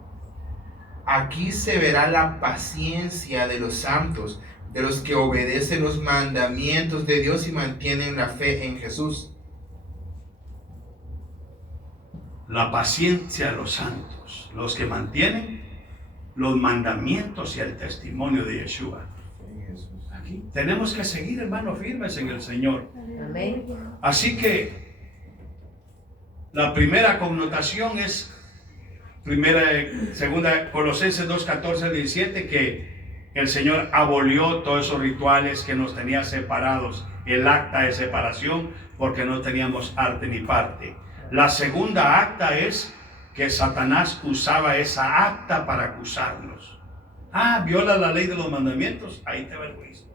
Aquí se verá la paciencia de los santos, de los que obedecen los mandamientos de Dios y mantienen la fe en Jesús. La paciencia de los santos, los que mantienen los mandamientos y el testimonio de Yeshua. Aquí tenemos que seguir, hermanos, firmes en el Señor. Amén. Así que la primera connotación es segunda Colosenses 2:14 al 17, que el Señor abolió todos esos rituales que nos tenían separados, el acta de separación, porque no teníamos arte ni parte. La segunda acta es que Satanás usaba esa acta para acusarnos. Viola la ley de los mandamientos, ahí te va el juicio.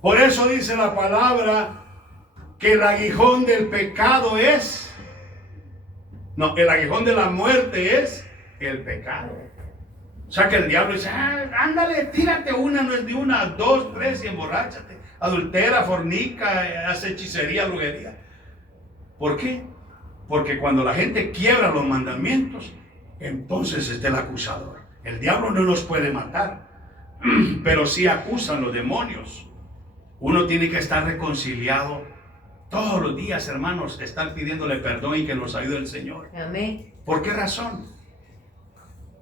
Por eso dice la palabra que el aguijón del pecado el aguijón de la muerte es el pecado. O sea que el diablo dice, ándale, tírate una, no es de una, 2, 3 y emborráchate. Adultera, fornica, hace hechicería, brujería. ¿Por qué? Porque cuando la gente quiebra los mandamientos, entonces está el acusador. El diablo no nos puede matar, pero sí acusan los demonios. Uno tiene que estar reconciliado todos los días, hermanos, estar pidiéndole perdón y que nos ayude el Señor. Amén. ¿Por qué razón?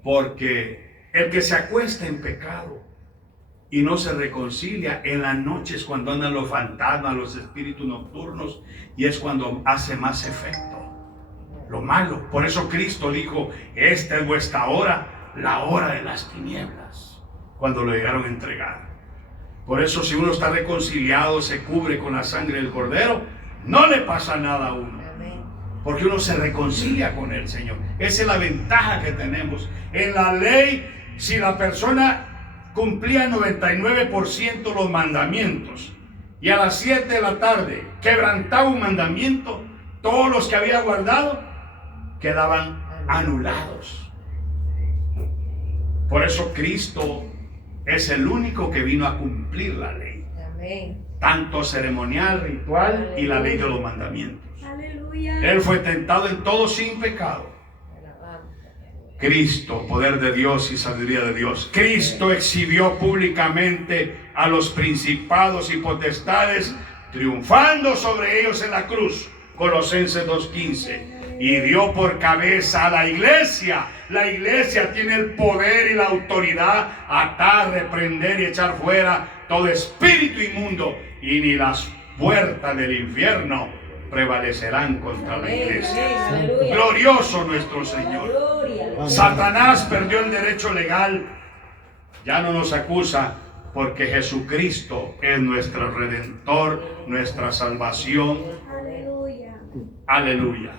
Porque el que se acuesta en pecado y no se reconcilia, en las noches cuando andan los fantasmas, los espíritus nocturnos, y es cuando hace más efecto lo malo. Por eso Cristo dijo, esta es vuestra hora, la hora de las tinieblas, cuando lo llegaron a entregar. Por eso si uno está reconciliado, se cubre con la sangre del Cordero, no le pasa nada a uno. Porque uno se reconcilia con el Señor. Esa es la ventaja que tenemos. En la ley, si la persona cumplía 99% los mandamientos y a las 7 de la tarde quebrantaba un mandamiento, todos los que había guardado quedaban anulados. Por eso Cristo es el único que vino a cumplir la ley. Amén. Tanto ceremonial, ritual y la ley de los mandamientos. Aleluya. Él fue tentado en todo sin pecado, Cristo, poder de Dios y sabiduría de Dios. Cristo exhibió públicamente a los principados y potestades, triunfando sobre ellos en la cruz. Colosenses 2:15. Y dio por cabeza a la iglesia. La iglesia tiene el poder y la autoridad a atar, reprender y echar fuera todo espíritu inmundo, y ni las puertas del infierno prevalecerán contra la iglesia. Glorioso nuestro Señor. Satanás perdió el derecho legal, ya no nos acusa, porque Jesucristo es nuestro Redentor, nuestra salvación. Aleluya.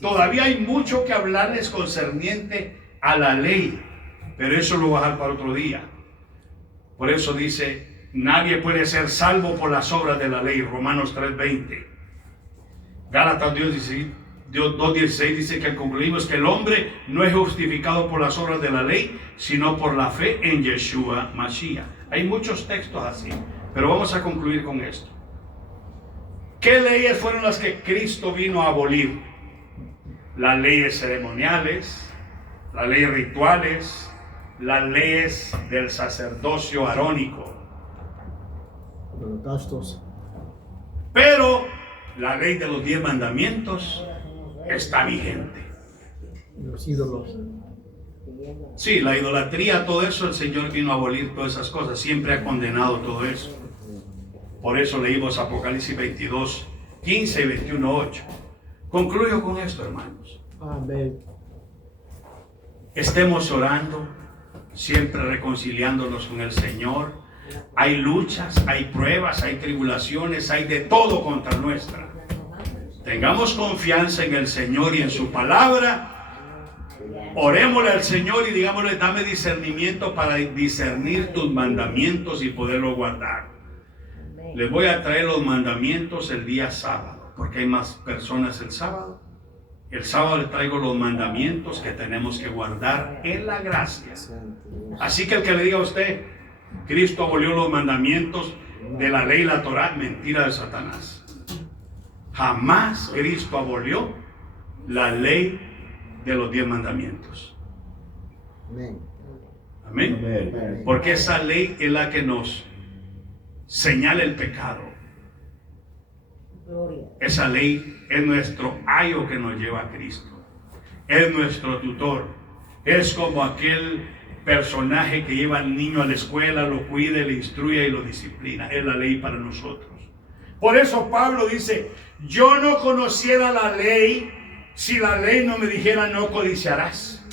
Todavía hay mucho que hablarles concerniente a la ley, pero eso lo voy a dejar para otro día. Por eso dice, nadie puede ser salvo por las obras de la ley. Romanos 3:20. Gálatas 2:16 dice que concluimos que el hombre no es justificado por las obras de la ley, sino por la fe en Yeshua Mashiach. Hay muchos textos así, pero vamos a concluir con esto. ¿Qué leyes fueron las que Cristo vino a abolir? Las leyes ceremoniales, las leyes rituales, las leyes del sacerdocio arónico. Pero la ley de los 10 mandamientos está vigente. Los ídolos. Sí, la idolatría, todo eso, el Señor vino a abolir todas esas cosas. Siempre ha condenado todo eso. Por eso leímos Apocalipsis 22:15 y 21:8. Concluyo con esto, hermanos. Amén. Estemos orando, siempre reconciliándonos con el Señor. Hay luchas, hay pruebas, hay tribulaciones, hay de todo contra nuestra. Tengamos confianza en el Señor y en su palabra. Orémosle al Señor y digámosle, dame discernimiento para discernir tus mandamientos y poderlos guardar. Les voy a traer los mandamientos el día sábado, porque hay más personas el sábado. El sábado les traigo los mandamientos que tenemos que guardar en la gracia. Así que el que le diga a usted, Cristo abolió los mandamientos de la ley y la Torá, mentira de Satanás. Jamás Cristo abolió la ley de los 10 mandamientos. Amén. Amén. Porque esa ley es la que nos señala el pecado. Esa ley es nuestro ayo que nos lleva a Cristo. Es nuestro tutor. Es como aquel personaje que lleva al niño a la escuela, lo cuida, le instruye y lo disciplina. Es la ley para nosotros. Por eso Pablo dice, yo no conociera la ley si la ley no me dijera no codiciarás.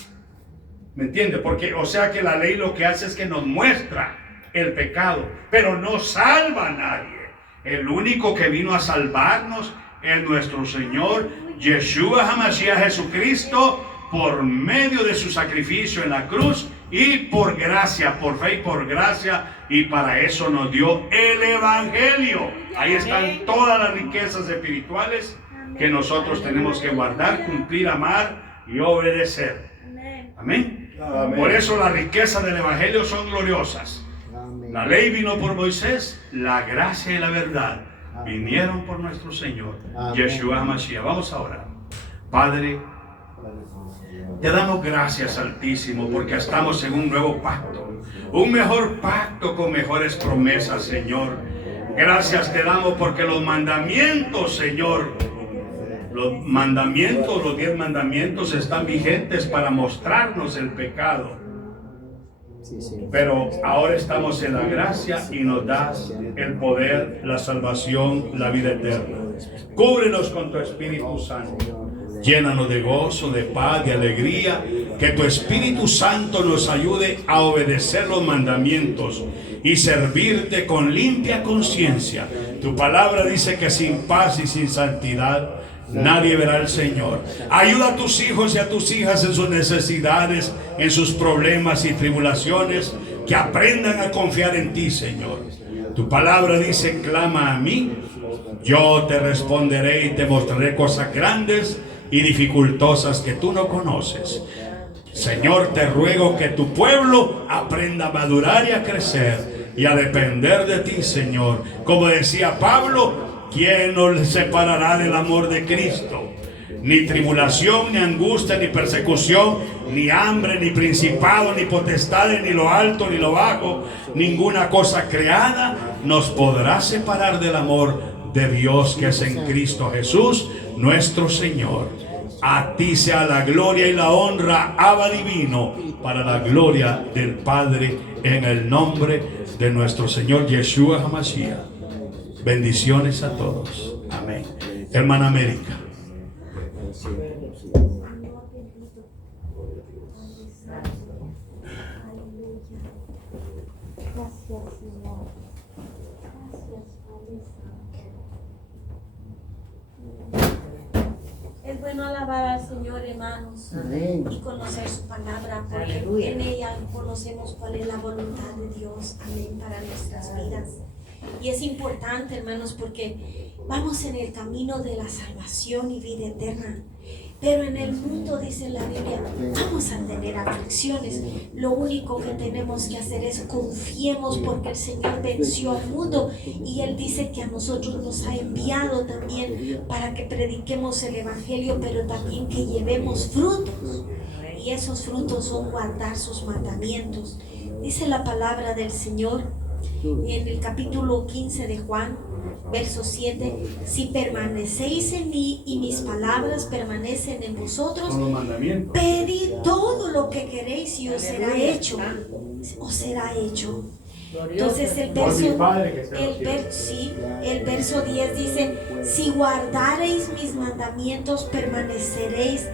¿Me entiende? Porque, o sea que la ley lo que hace es que nos muestra el pecado, pero no salva a nadie. El único que vino a salvarnos es nuestro Señor Yeshua HaMashiach, Jesucristo, por medio de su sacrificio en la cruz y por gracia, por fe y por gracia, y para eso nos dio el Evangelio. Ahí están todas las riquezas espirituales que nosotros tenemos que guardar, cumplir, amar y obedecer. Amén. Amén. Por eso las riquezas del Evangelio son gloriosas. Amén. La ley vino por Moisés, la gracia y la verdad vinieron por nuestro Señor Yeshua HaMashiach. Vamos a orar. Padre, te damos gracias, Altísimo, porque estamos en un nuevo pacto, un mejor pacto con mejores promesas, Señor. Gracias te damos porque los mandamientos, Señor, los mandamientos, los 10 mandamientos están vigentes para mostrarnos el pecado. Pero ahora estamos en la gracia y nos das el poder, la salvación, la vida eterna. Cúbrenos con tu Espíritu Santo. Llénanos de gozo, de paz, de alegría. Que tu Espíritu Santo nos ayude a obedecer los mandamientos y servirte con limpia conciencia. Tu palabra dice que sin paz y sin santidad nadie verá al Señor. Ayuda a tus hijos y a tus hijas en sus necesidades, en sus problemas y tribulaciones, que aprendan a confiar en ti, Señor. Tu palabra dice, clama a mí, yo te responderé y te mostraré cosas grandes y dificultosas que tú no conoces. Señor, te ruego que tu pueblo aprenda a madurar y a crecer y a depender de ti, Señor. Como decía Pablo, ¿quién nos separará del amor de Cristo? Ni tribulación, ni angustia, ni persecución, ni hambre, ni principado, ni potestades, ni lo alto, ni lo bajo, ninguna cosa creada nos podrá separar del amor de Dios que es en Cristo Jesús, nuestro Señor. A ti sea la gloria y la honra, Abba divino, para la gloria del Padre, en el nombre de nuestro Señor Yeshua HaMashiach. Bendiciones a todos. Amén. Hermana América. Es bueno alabar al Señor, hermanos, amén, y conocer su palabra, porque aleluya, en ella conocemos cuál es la voluntad de Dios, amén, para nuestras vidas. Y es importante, hermanos, porque vamos en el camino de la salvación y vida eterna. Pero en el mundo, dice la Biblia, vamos a tener aflicciones. Lo único que tenemos que hacer es confiemos, porque el Señor venció al mundo y Él dice que a nosotros nos ha enviado también para que prediquemos el Evangelio, pero también que llevemos frutos. Y esos frutos son guardar sus mandamientos. Dice la palabra del Señor en el capítulo 15 de Juan, verso 7: si permanecéis en mí y mis palabras permanecen en vosotros, pedid todo lo que queréis y os será hecho. Os será hecho. Entonces el verso 10 dice: si guardareis mis mandamientos, permaneceréis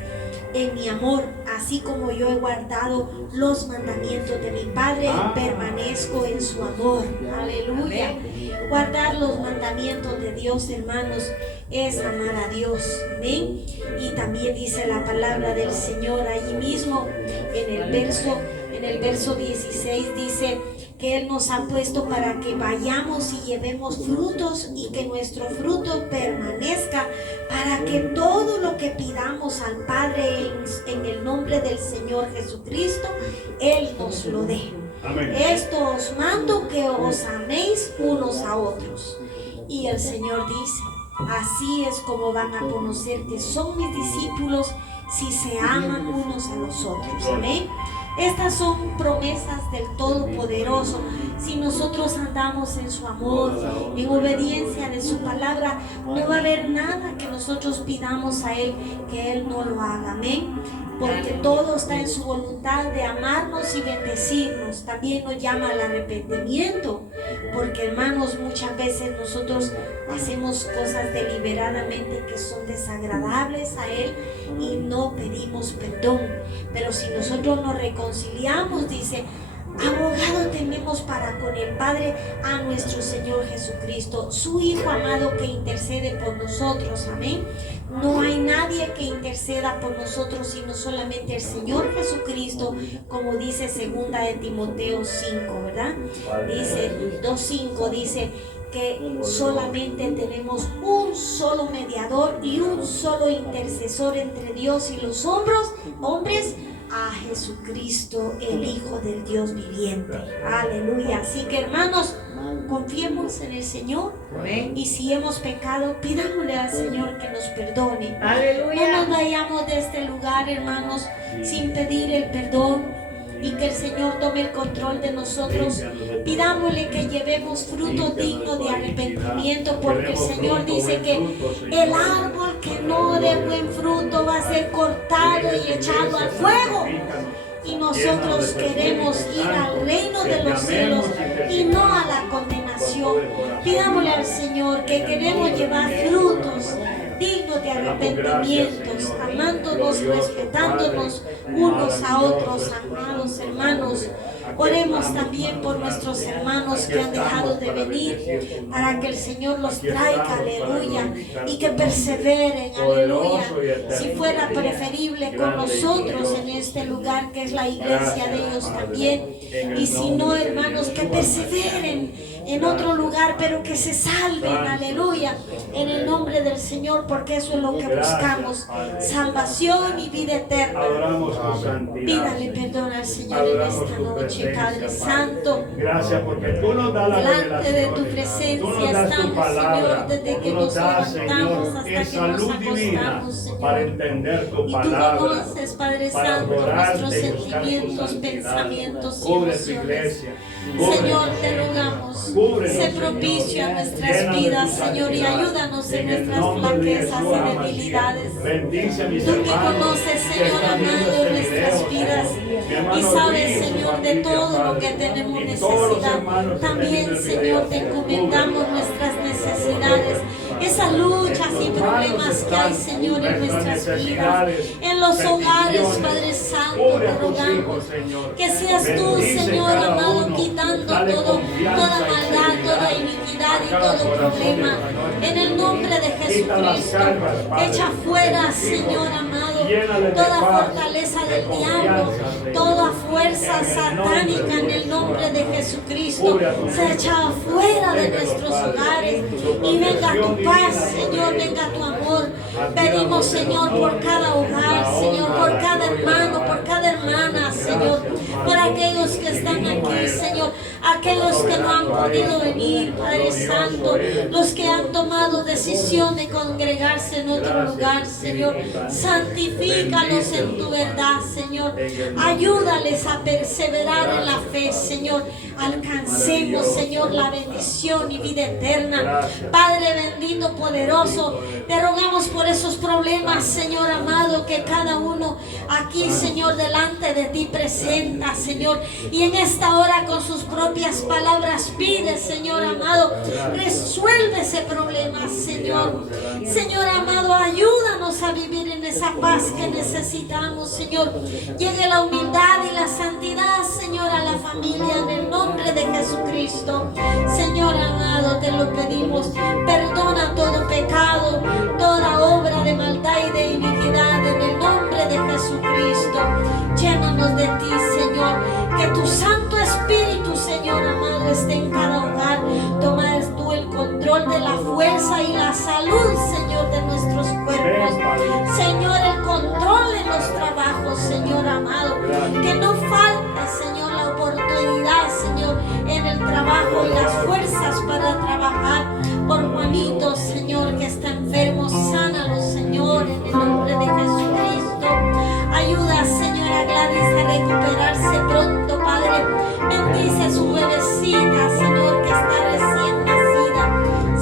en mi amor, así como yo he guardado los mandamientos de mi Padre y permanezco en su amor. Aleluya. Guardar los mandamientos de Dios, hermanos, es amar a Dios. Amén. Y también dice la palabra del Señor allí mismo en el verso 16, dice que Él nos ha puesto para que vayamos y llevemos frutos y que nuestro fruto permanezca, para que todo lo que pidamos al Padre en el nombre del Señor Jesucristo, Él nos lo dé. Amén. Esto os mando, que os améis unos a otros. Y el Señor dice: así es como van a conocer que son mis discípulos, si se aman unos a los otros. Amén. Estas son promesas del Todopoderoso. Si nosotros andamos en su amor, en obediencia de su palabra, no va a haber nada que nosotros pidamos a Él que Él no lo haga. Amén. Porque todo está en su voluntad de amarnos y bendecirnos. También nos llama al arrepentimiento, porque, hermanos, muchas veces nosotros hacemos cosas deliberadamente que son desagradables a Él y no pedimos perdón. Pero si nosotros nos reconciliamos, dice: abogado tenemos para con el Padre a nuestro Señor Jesucristo, su Hijo amado, que intercede por nosotros. Amén. No hay nadie que interceda por nosotros sino solamente el Señor Jesucristo, como dice 2 de Timoteo 5, ¿verdad? Dice 2:5, dice que solamente tenemos un solo mediador y un solo intercesor entre Dios y los hombres, a Jesucristo, el Hijo del Dios viviente. Aleluya. Así que, hermanos, confiemos en el Señor. Amén. Y si hemos pecado, pidámosle al Señor que nos perdone. Aleluya. No nos vayamos de este lugar, hermanos, sin pedir el perdón, y que el Señor tome el control de nosotros. Pidámosle que llevemos fruto digno de arrepentimiento, porque el Señor dice que el árbol que no dé buen fruto va a ser cortado y echado al fuego. Y nosotros queremos ir al reino de los cielos y no a la condenación. Pidámosle al Señor que queremos llevar frutos dignos de arrepentimientos, amándonos, respetándonos unos a otros. Amados hermanos, oremos también por nuestros hermanos que han dejado de venir, para que el Señor los traiga, aleluya, y que perseveren, aleluya. Si fuera preferible con nosotros en este lugar que es la iglesia de ellos también, y si no, hermanos, que perseveren en otro lugar, pero que se salven, aleluya, en el nombre del Señor, porque eso es lo que buscamos: salvación y vida eterna. Pídale perdón al Señor en esta noche. noche, Padre Santo. Gracias porque tú nos das la Delante de tu revelación. Tú presencia nos das tu estamos, palabra. Señor, desde que Tú nos nos das, levantamos Señor, hasta que esa nos luz divina acostamos, Señor. para entender tu Y tú palabra. conoces, Padre para Santo, adorarte nuestros y buscar tu sentimientos, santidad. pensamientos y Cubre tu emociones. iglesia. Señor, te rogamos, Cúbrenos, sé Señor. propicio a nuestras Llena de vidas, tu Señor, y santidad. ayúdanos en En el nuestras nombre de flaquezas Yeshua y HaMashiach. debilidades. Bendice a mis Tú que hermanos conoces, que Señor están viendo amado, este nuestras video, vidas mi y hermano sabes, Luis, su Señor, de familia, todo lo Padre. que tenemos Y todos los necesidad. hermanos que están viendo También, el Señor, video, te Señor, encomendamos cúbrenos. nuestras necesidades, esas luchas y problemas que hay, Señor, en nuestras vidas, en los hogares, Padre Santo, Cubre te a tus rogamos hijos, Señor. que seas tú, Bendice Señor cada amado, uno. quitando Dale toda confianza y maldad, seguridad toda iniquidad y a cada todo corazón problema. esta noche. En el nombre de Quita las Jesucristo, cargas, Padre, echa fuera, de tus hijos. Señor amado, Llénale de toda paz, fortaleza de del confianza, diablo, Señor. toda fuerza En el satánica nombre en de el nombre de Yeshua. Jesucristo. Cubre a tus Se hijos. echa fuera de Déjalos, nuestros Padre. hogares Tu y venga tu protección paz, divina Señor, sobre venga ellos. tu amor. A ti Pedimos, damos el Señor, honor, por cada hogar, la Señor, honra, por la cada gloria, hermano, la por cada hermana, Señor, por aquellos que están aquí, Señor, aquellos que no han podido venir, Padre Santo, los que han tomado decisión de congregarse en otro lugar, Señor, santifícalos en tu verdad, Señor, ayúdales a perseverar en la fe, Señor, alcancemos, Señor, la bendición y vida eterna. Padre bendito, poderoso, te rogamos por esos problemas, Señor amado, que cada uno aquí, Señor, delante de ti presenta, Señor, y en esta hora con sus propias palabras pide, Señor amado, resuelve ese problema, Señor. Señor amado, ayúdanos a vivir en esa paz que necesitamos, Señor. Llegue la humildad y la santidad, Señor, a la familia en el nombre de Jesucristo. Señor amado, te lo pedimos, perdona todo pecado, toda obra de maldad y de iniquidad en el nombre de Jesucristo. Llénanos de ti, Señor, que tu Santo Espíritu, Señor amado, esté en cada hogar. Toma tú el control de la fuerza y la salud, Señor, de nuestros cuerpos. Señor, el control de los trabajos, Señor amado, que no falte, Señor, la oportunidad, Señor, en el trabajo y las fuerzas para trabajar. Por Juanito, Señor, que está enfermo, sánalo, Señor, en el nombre de Jesucristo. Ayuda, Señora Gladys, a recuperarse pronto, Padre. Bendice a su bebecita, Señor, que está recién nacida.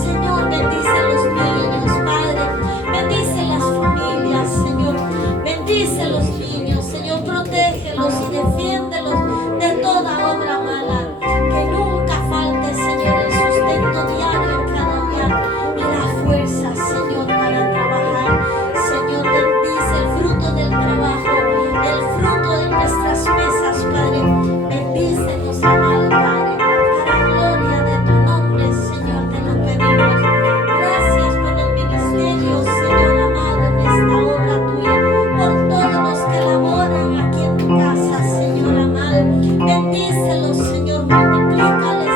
Señor, bendice a los niños, Padre. Bendice las familias, Señor. Bendice a los niños, Señor. Protégelos y defiéndelos de toda obra mala. Que nunca falte, Señor, el sustento diario en cada hogar y la fuerza, Señor, para trabajar. Señor, bendice el fruto del trabajo, el fruto de nuestras mesas, Padre. Bendícenos, amado Padre, para gloria de tu nombre, Señor, te lo pedimos. Gracias por los ministerios, Señor amado, en esta obra tuya, por todos los que laboran aquí en tu casa, Señor amado. Bendícelos, Señor, multiplícales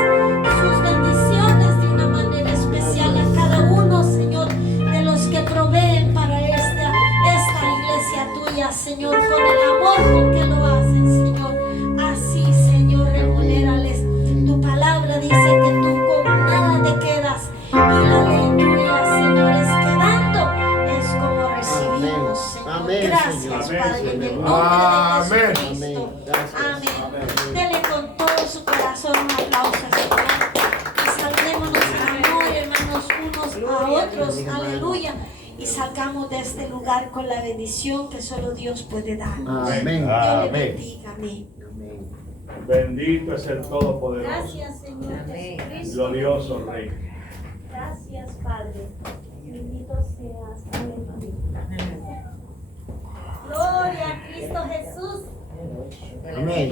sus bendiciones de una manera especial a cada uno, Señor, de los que proveen para esta iglesia tuya, Señor, con el amor con que lo hacen, Señor. Así, Señor, remunérales. Tu palabra dice que tú con nada te quedas y la ley tuya, Señor, es que dando es como recibimos, Señor. Amén, Gracias, Señor. Padre, en el nombre Amén. de Jesucristo. Amén. Amén. Dele con todo su corazón un aplauso al Señor. Y salvémonos en amor, hermanos, unos a otros. Aleluya. Y salgamos de este lugar con la bendición que solo Dios puede dar. Amén. Dios le Amén. bendiga. Amén. Amén. Bendito es el Todopoderoso, Gracias, Señor Jesucristo. glorioso Rey. Gracias, Padre. Bendito seas. Aleluya. Gloria a Cristo Jesús. Amén.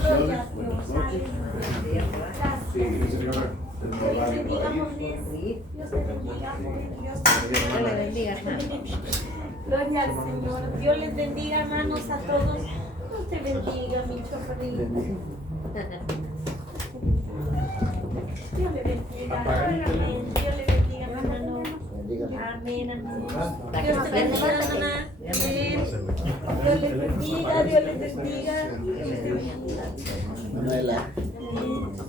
Gloria a Dios. Aleluya. Gracias. Dios te bendiga, Moisés. Dios te bendiga, joven. Dios te bendiga. Gloria al Señor. Dios les bendiga, hermanos, a todos. Dios te bendiga, mi choferito. Dios le bendiga. Amén. Dios le bendiga, hermano. Bendiga Amén, amén. Dios te bendiga, mamá. Amén. Dios les bendiga, Dios les bendiga. Manuela. Amén.